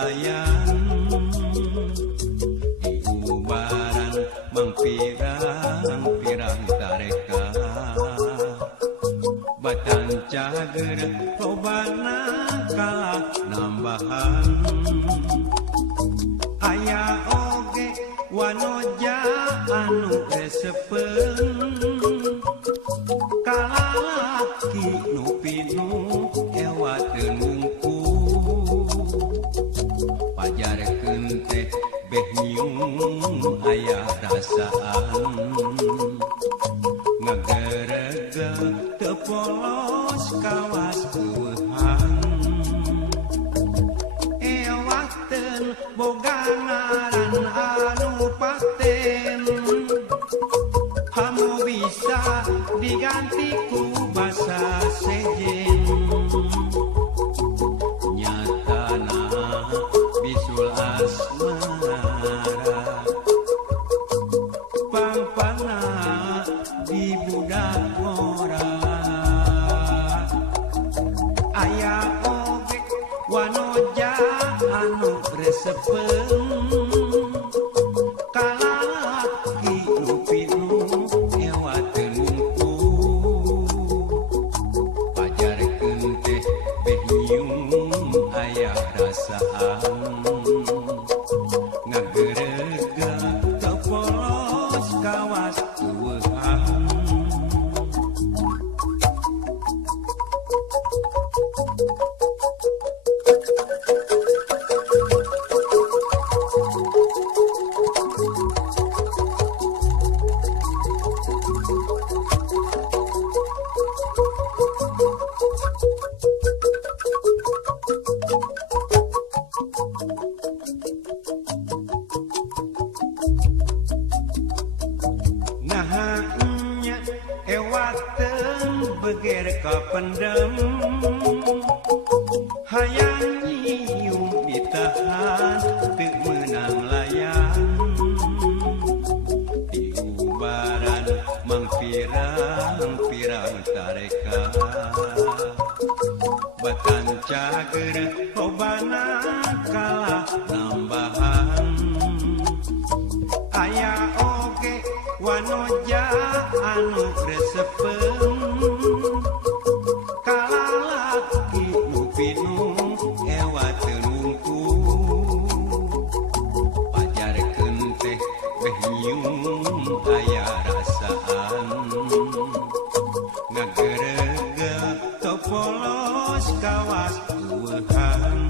layan diubaran mangpirang-pirang tareka batan cager lobana kalah nambahan aya oge wanoja anu resepen kalalaki nu pinuh ewa teu nungku pajarekeun teh beh nyium aya rasaan ngagerege teu polos kawas eueuhan ewa teu boga ngaran anu paten hamu bisa diganti ku basa sejen nyatana bisul asmara pangpana di budak ngora aya oge wanoja anu resepen kalalaki nu pinuh ewa teu nungku pajarekeun teh beh nyium aya rasaan ngagerega teu polos kawas eueuhan nahanya ewaten beger kapendem hayang nyium ditahan teu meunang layan diubaran mangpirang-pirang tareka batan cager lobana kalah nambahan aya oge wanoja anu resepen kalalaki nu pinuh ewa teu nungku pajarekeun teh beh nyium aya rasaan ngagerege teu polos kawas eueuhan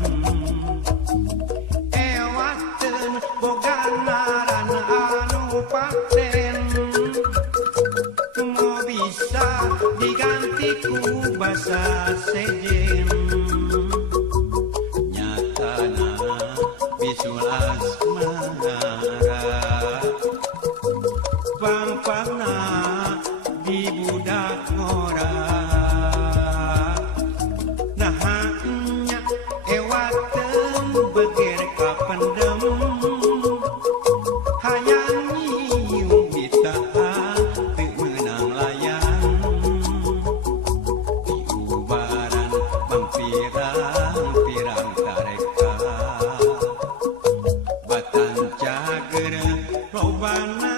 ewa teu boga ngaran anu paten mau bisa diganti ku basa sejen nyatana bisul asmara pangpangna di budak ngora nahanya ewa teu beger kapendem hayang nyium ditahan teu meunang layan diubaran mangpirang-pirang tareka batan cager lobana